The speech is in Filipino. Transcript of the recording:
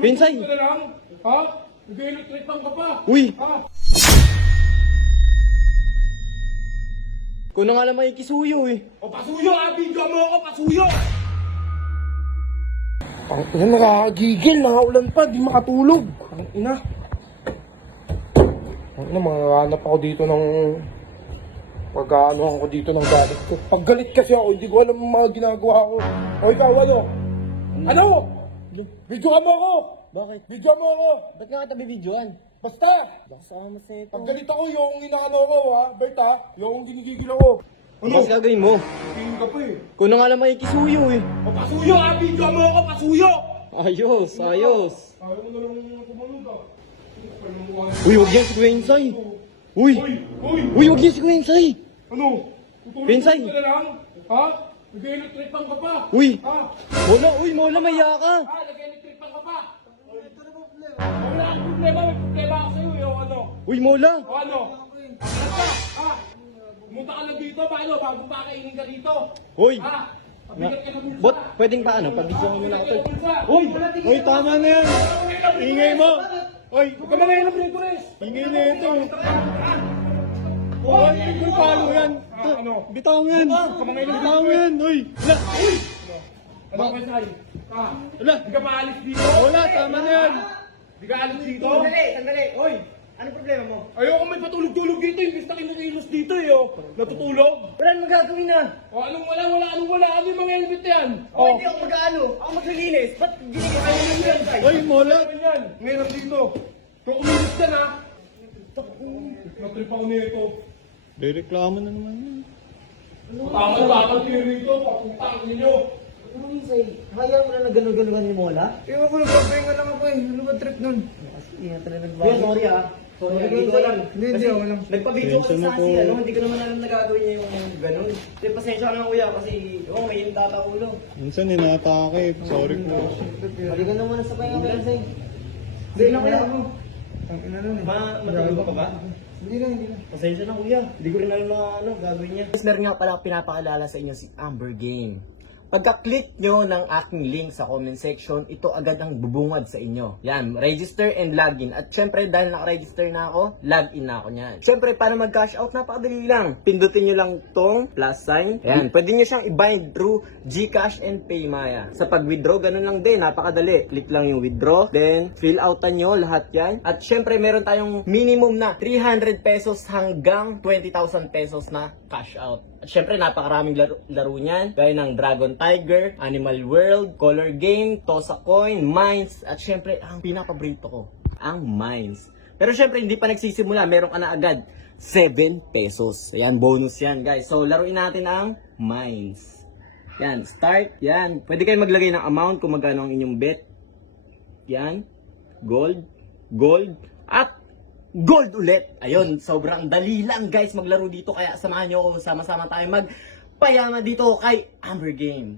Pinsay! Tulog ka na lang? Ha? Nag-electric ka pa? Uy! Ha? Ikaw na nga lang makikisuyo eh. O pasuyo ha! Video mo ako! Pasuyo! Ang ina, nakakagigil. Nakaulan pa, di makatulog. Ang ina. Ang ina, manghanap ako dito ng... Pag-aanohan ko dito ng galit ko. Pag galit kasi ako, hindi ko alam ang mga ginagawa ko. O ikaw, ano? Ano? Video mo ako! Bakit? Video mo ako! Ba't nga kita bibidyoan? Basta! Baka sama sa ito. Pag galit ako, yung inaano ko, ha? Bert, ha? Yung ginigigil ako. Ano? Mas gagawin mo? Tingin ka pa eh. Ikaw na nga lang makikisuyo eh. O pasuyo ha! Video mo ako! Pasuyo! Ayos, ayos. Ayaw mo na lang kumunod ha. Uy, huwag yan si Quensay. Uy! Uy! Uy! Uy, huwag yan si Quensay. Ano? Tutulog Pinsay! ka na lang? Ha? Nag-electric ka pa? Uy! Ha? Mola, maya ka. Ha? Nag-electric ka pa? Wala akong problema. May problema ako sa'yo. Yung ano? Uy, Mola. O ano? Ano ka? Ha? Pumunta ka lang dito. Paano? Bago pa kainin ka dito? Uy! Ha? Pabigat ka na bulsa. Bot, pwedeng pa ano? Pabidyoan mo na ako. Pabigat ka na bulsa. Uy! Uy, tama na yan. Ingay mo. Uy, Huwag ka mga ilang rin, Torres. ingay na ito. Uy, ito palo yan. Ano? Bitaw mo yan. Bitaw mo yan. Uy! Wala. Ano ka sa'yo? Ha? Wala. Di ka maalis dito? Wala, tama na yan. Di ka alis dito? Sandali. Hoy, anong problema mo? Ayoko may patulog-tulog dito. Imbis na kinukilos dito eh. Oh. Natutulog? Wala namang gagawin na. O anong wala? Anong wala? Ano yung mga helmet yan? Oh, hindi ako mag-ano. Ako maglilinis. Ba't ginigay mo yan, Tay? Uy, Mola. Ano yan? Ngayon dito. Kung umilis ka na. Natrip ako nito. Reklamo na naman yan. Bakal kayo rito. Paputang ninyo. Ano yung say? Hayaan mo na nagano-ganugan ni Mola? Ewan ko, nagpapahinga lang ako eh. Ano ba trip nun? Kasi yan talaga nagbago. Kuya, sorry ah. Sorry, hindi ko alam. Hindi, ako lang. Nagpa-video ko Pasensya na sa po. kasi, ano, hindi ko naman alam na gagawin niya yung ganun. Kasi pasensya ka na kuya kasi, may yung tataulo. Minsan ninatake. Sorry po. Balikan na muna sa pahinga kuya, say. Hindi na kaya ako. Ang ina nun eh. Matulog ka pa ba? Hindi na. Pasensya na kuya. Hindi ko rin alam na ano, gagawin niya. Listener nga pala pinapakilala sa inyo si Amber Game. Pagka-click nyo ng aking link sa comment section, ito agad ang bubungad sa inyo. Yan, register and login. At syempre, dahil naka-register na ako, login na ako niyan. Syempre, para mag-cash out, napakadali lang. Pindutin nyo lang tong plus sign. Yan, pwede nyo siyang i-bind through GCash and Paymaya. Sa pag-withdraw, ganun lang din, napakadali. Click lang yung withdraw, then fill outan nyo lahat yan. At syempre, meron tayong minimum na 300 pesos hanggang 20,000 pesos na cash out. At syempre, napakaraming laro niyan. Gaya ng Dragon Tiger, Animal World, Color Game, Tosa Coin, Mines, at syempre, ang pinapaborito ko, ang Mines. Pero syempre, hindi pa nagsisimula. Meron ka na agad 7 pesos. Ayan, bonus yan, guys. So, laruin natin ang Mines. Yan, start. Yan. Pwede kayo maglagay ng amount kung magkano ang inyong bet. Yan. Gold. At gold ulit. Ayun, sobrang dali lang guys maglaro dito. Kaya samahan nyo ako, sama-sama tayo magpayama dito kay Amber Game.